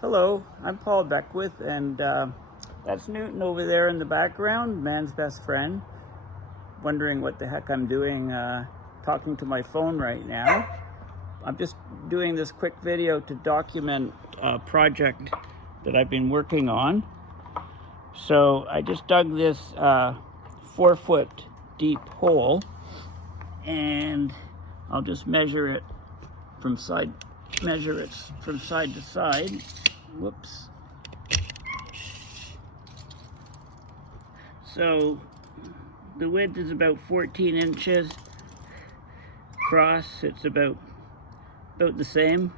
Hello, I'm Paul Beckwith, and that's Newton over there in the background, man's best friend. Wondering what the heck I'm doing talking to my phone right now. I'm just doing this quick video to document a project that I've been working on. So I just dug this 4-foot deep hole, and I'll just measure it from side to side. Whoops. So the width is about 14 inches. Across, it's about the same,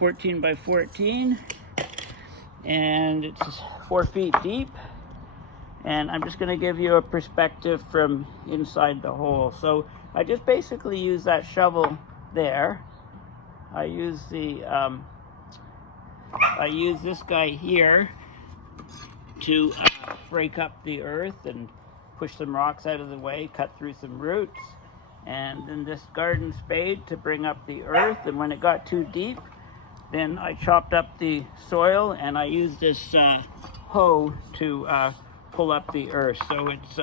14 by 14, and it's 4 feet deep. And I'm just going to give you a perspective from inside the hole. So I just basically use that shovel there. I use this guy here to break up the earth and push some rocks out of the way, cut through some roots, and then this garden spade to bring up the earth. And when it got too deep, then I chopped up the soil, and I used this hoe to pull up the earth. So it's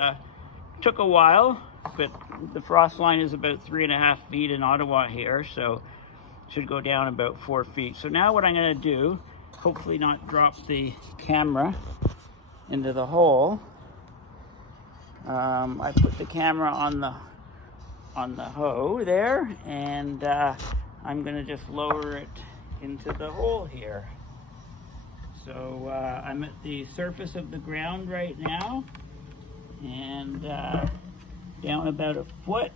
took a while, but the frost line is about 3.5 feet in Ottawa here, so should go down about 4 feet. So now what I'm going to do, hopefully not drop the camera into the hole. I put the camera on the hoe there, and I'm going to just lower it into the hole here. So I'm at the surface of the ground right now, and down about a foot,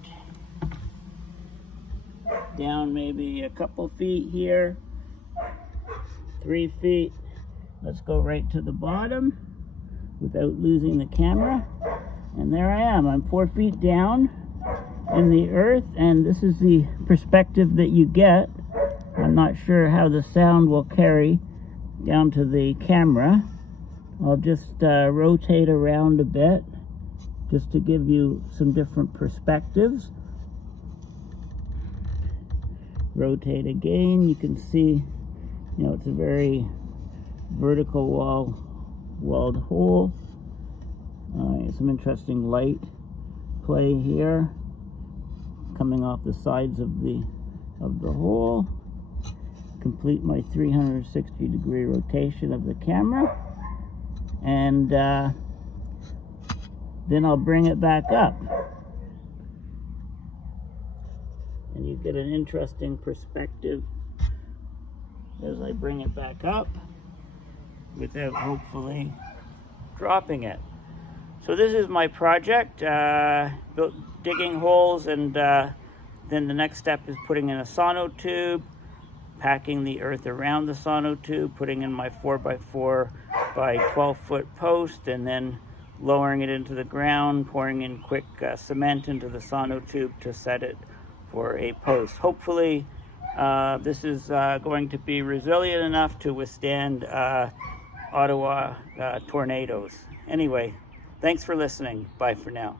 down maybe a couple feet here, 3 feet. Let's go right to the bottom without losing the camera. And there I am. I'm 4 feet down in the earth, and this is the perspective that you get. I'm not sure how the sound will carry down to the camera. I'll just rotate around a bit just to give you some different perspectives. Rotate again. You can see, it's a very vertical walled hole. Some interesting light play here coming off the sides of the hole. Complete my 360-degree rotation of the camera, and then I'll bring it back up, and you get an interesting perspective as I bring it back up without hopefully dropping it. So this is my project, digging holes, and then the next step is putting in a sonotube, packing the earth around the sonotube, putting in my 4x4 by 12-foot post, and then lowering it into the ground, pouring in quick cement into the sonotube to set it for a post. Hopefully this is going to be resilient enough to withstand Ottawa tornadoes. Anyway, thanks for listening. Bye for now.